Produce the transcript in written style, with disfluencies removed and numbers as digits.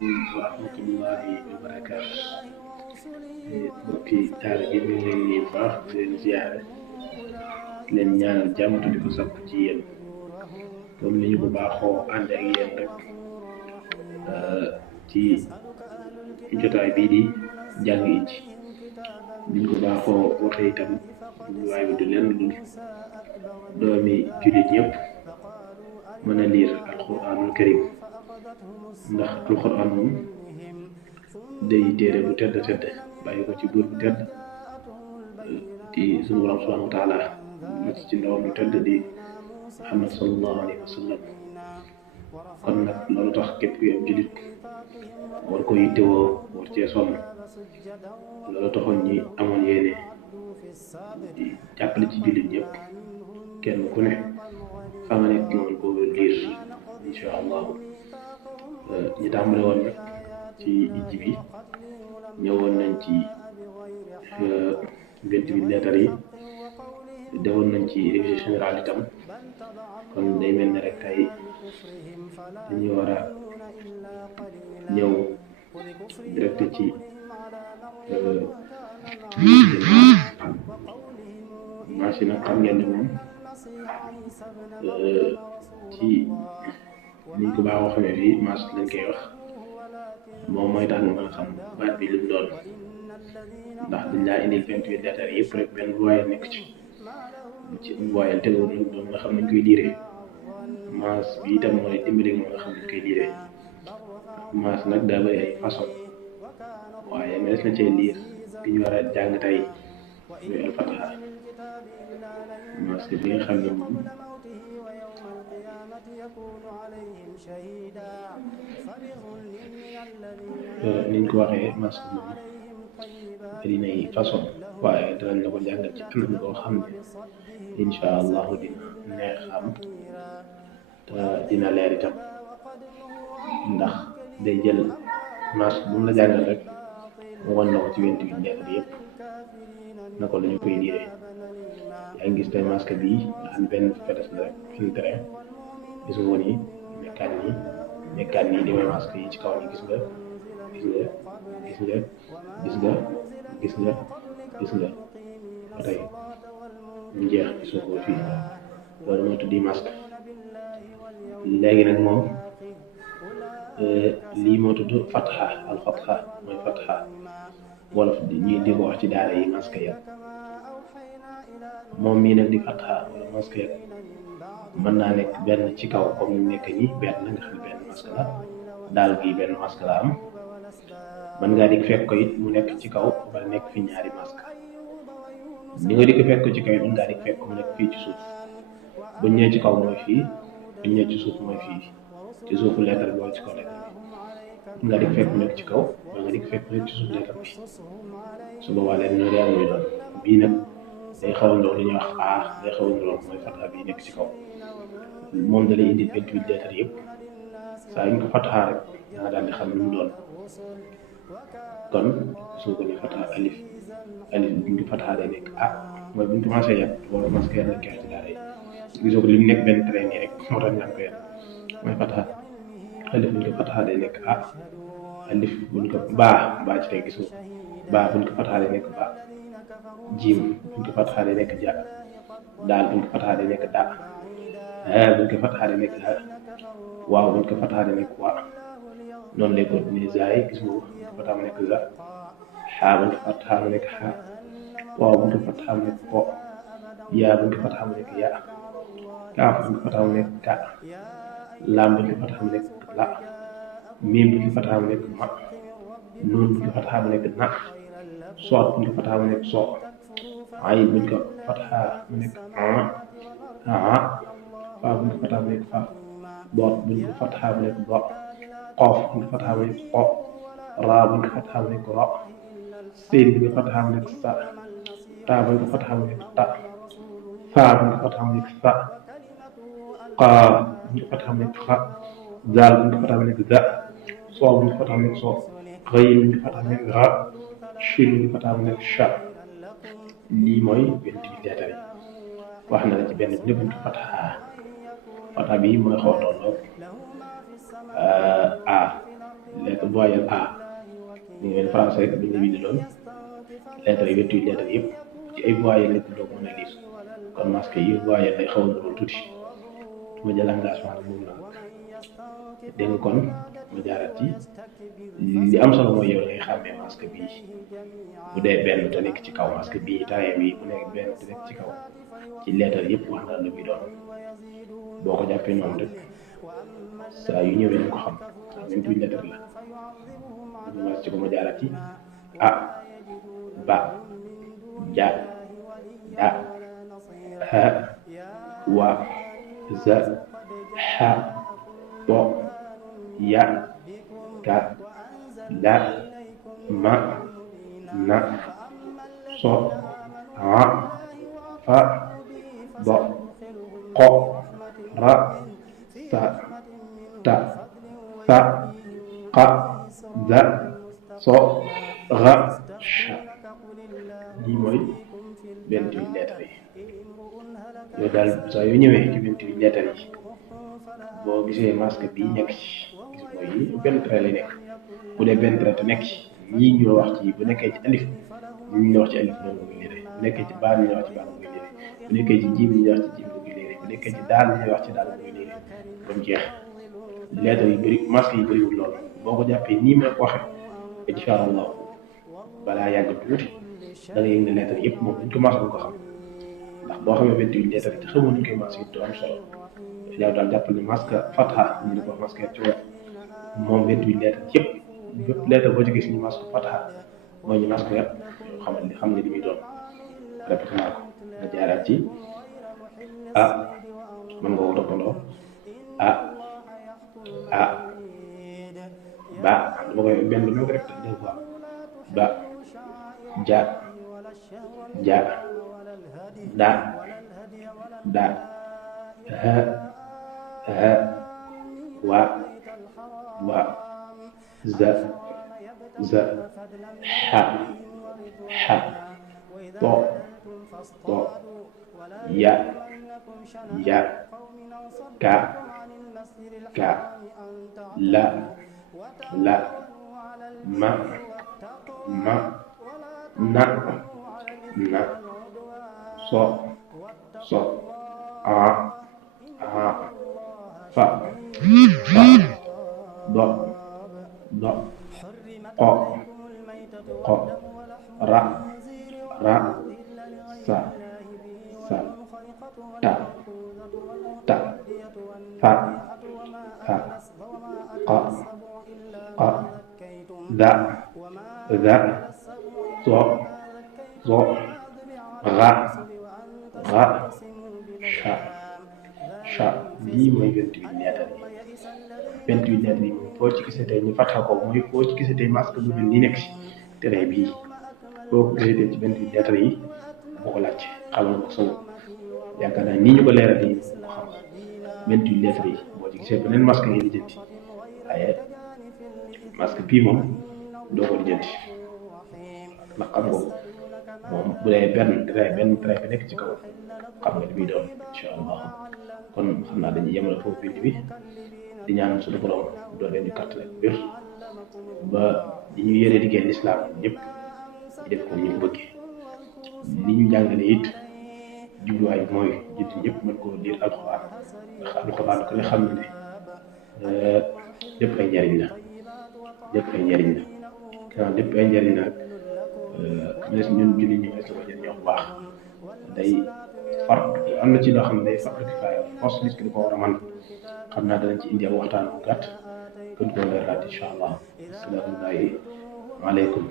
wa rahmatullahi wa barakaatu mbokki daara ji ñu ngi leen di baax di leen ziare leen ñaanal jàmm te di ko sakku ci yéen comme ni ñu ko baaxoo ànd ak yéen rek ci jotaay bii di jàng yi ci niñ ko baaxoo waxee itam waaye bi du leen dul doomi jullit yëpp mën a liir alquranul karim ndax alquran moom day téere bu tedd tedd bàyyi ko ci buur bu tedd di sunu borom subhanahu wa taala wàcc ci ndawam bu tedd di Muhammad sallallahu alayhi wa sallam kon nag loolu tax képp kuy am jullit war ko yittewoo war cee sonn loolu taxoon ñi amoon yéene di jàppale ci jullit yëpp kenn ku ne fa nga nekk nga mën koo liir incha allahu ñu tàmbale woon nag ci ijji bi ñëwoon nañ ci 28 lettres yi defoon nañ ci révision générale itam kon day mel ne rek tey dañuy war a ñëw direct ci marché nag xam ngeen ne moom ci niñ ko baaxoo xamee fii marché lañ koy wax moom mooy tax nga mën a xam baat bi lu mu doon ndax dañ laa indil 28 lettres yëpp rek benn voyelle nekk ci voyelle tegoon nañ doon nga xam nañ koy liiree maas bi itam mooy dimbali nga nga xam nañ koy liiree maas nag daa bëri ay façon waaye mees na cee liir bi ñu war a jàng tey muy alfatiha maas bi nga xam ne moom niñ ko waxee maas moom bëri nay façon waaye danañ la ko jàngal ci anam koo xam ne incha allahu dina neex xam te dina leer itam ndax day jël maas bu mu la jàngal rek mu wan na ko ci 28 lettres yëpp na ko lañu koy liiree yaa ngi gis tey masque bii nga xam benn fetes la rek une train gis nga woon yi nekkaat nii demee masque yi ci kaw ni gis nga ba tey mu jeex gisoo ko fii loolu moo tuddi masque léegi nag moom lii moo tudd fatha al fatha mooy fatha wolof ñi di ko wax ci daara yi masque ya moom mii nag di fatha wala masque ya mën naa nekk benn ci kaw comme ni mu nekk nii benn nga xam ne benn masque la daal gi benn masque la am mën ngaa di fekk ko it mu nekk ci kaw ba nekk fi ñaari masque ni nga di ko fekk ko ci kaw it mën ngaa di fekk mu nekk fii ci suuf buñ ñëwee ci kaw mooy fii buñ ñëwee ci suuf mooy fii ci suufu lettre bi wala ci kaw lettre bi nga di fekk mu nekk ci kaw wala nga di fekk mu nekk ci suuf lettre bi su boobaa leen ñoo real muy doon bii nag day xaw a ndox li ñuy wax day xaw a ndox mooy fatha bii nekk ci kaw moom da lay indi 28 lettres yëpp saa yu ñu ko fatha rek da nga daal di xam lu mu doon kon soo ko ni fatha alif bu ñu ko fatha day nekk mooy bu ñu commencé yàq wala masque yàlla lañ koy wax ci daara yi gisoo ko li mu nekk benn train nii rek moo tax ñu naan ko yàq mooy fatha alif bu ñu ko fatha day nekk alif bu ñu ko baa ci tey gisoo baa bu ñu ko fatha day nekk baa jiim bu ñu ko fatha day nekk ja daal bu ñu ko fatha day nekk da bu ñu ko fatha day nekk waaw bu ñu ko fatha day nekk waa noonu lay continuer zaay gis nga bu ñu ko fatha mu nekk za xaa bu ñu ko fatha mu nekk xaa waaw bu ñu ko fatha mu nekk ko yaa bu ñu ko fatha mu nekk yaa kaaf bu ñu ko fatha mu nekk ka laam bu ñu ko fatha mu nekk la miim bu ñu ko fatha mu nekk ma nuun bu ñu ko fatha mu nekk na soot bu ñu ko fatha mu nekk so ay bu ñu ko fatha mu nekk faa bu ñu ko fatha mu nekk fa boot bu ñu ko fatha mu nekk bo xoof bu ñu ko fatha mu nekk xo raa bu ñu ko fatha mu nekk ro siin bu ñu ko fatha mu nekk sa taa bu ñu ko fatha mu nekk ta faa bu ñu ko fatha mu nekk sa qaaf bu ñu ko fatha mu nekk xa zaal bu ñu ko fatha mu nekk za soo bu ñu ko fatha mu nekk so xëy bu ñu ko fatha mu nekk ra shin bu ñu ko fatha mu nekk sha lii mooy 28 lettres yi wax na la ci benn bi bu ñu ko fatha bi mooy xaw a tolloog lettre voyelle A ñu ngi français rek bi ñu bind loolu lettre yi 28 lettres yëpp ci ay voyelles lañ ko doog mën a lire kon masque yi voyelle lay xaw a nuroo tuuti ma jël engagement nag moom la dégg nga kon ma jaarat ci li am solo mooy yow ngay xàmmee masque bii bu dee benn te nekk ci kaw masque bii taille bi bu nekk benn te nekk ci kaw ci lettre yëpp wax na lu muy doon boo ko jàppee noonu rek saa yu ñëwee nañ ko xam 28 lettres la ñu mas ci ko ma jaarat ci a ba ja da ha wa za ha bo ya ka la ma na so ha fa bo ko ra sa ta sa qa za so ra sha lii mooy 28 lettres yi yooyu daal saa yoo ñëwee ci 28 lettres yi boo gisee masque bii nekk ci gis mooy yi benn trait lay nekk bu dee benn trait te nekk ci ñii ñu wax ci bu nekkee ci alif ñu wax ci alif noonu nga koy lire bu nekkee ci baa ñu wax ci baa nga koy lire bu nekkee ci jiim ñu wax ci jiim nga koy lire bu nekkee ci daal ñu wax ci daal nga koy lire ba mu jeex lettres yu bëri masque yi bëriwul lool boo ko jàppee nii ma ko waxee incha allah balaa yàgg tuuti da nga yëg ne lettres yëpp moom dañ ko masque ko xam ndax boo xamee 28 lettres yi te xamoon nañ koy masque du am solo yow daal jàppal ne masque fatha ñu ne ko masque ci wet moom 28 lettres yëpp bépp lettre boo ci gis ñu masque fatha mooy ñu masque wet yow xam nga li muy doon répété naa ko nga jaaraat ci ah mën nga ko toppandoo ah ba dama koy benn dama ko répété 2 fois ba ja ja da da ha wa za ha bo ya ka la ma na so a fa do ko ra sa ta fa qa da so ra sha lii mooy 28 lettres yi 28 lettres yi boo ci gisatee ñu fàttali ko mooy boo ci gisatee masque bu mel ni nekk ci tere bii boo ko gisatee ci 28 lettres yi boo ko laaj xam nga ko sama yaakaar naa nii ñu ko leeral nii ko xam 28 lettres yi boo ci gisee beneen masque yi di jënti waaye masque bii moom doo ko di jënti ndax xam nga moom bu dee benn trait bi nekk ci kaw xam nga li muy doon incha allah kon xam naa dañuy yemale foofu bind bi di ñaan suñu borom doon leen di kàttan ak wér ba li ñu yére liggéey lislaam ñëpp ñu def ko ñu ko bëggee li ñu jàngale it jubluwaay mooy jiitu ñëpp mën koo liir alxuraan ndax alxuraan ku ne xam ne lépp ay njariñ la gannaaw lépp ay njariñ la nag ñun jullit ñi ko jëriñoo bu baax day far am na ci loo xam ne day fardu kifaaya force nit ki di ko war a mën xam naa danañ ci indi ak waxtaan bu gàtt gën koo leeraat incha allah assalaamu aleykum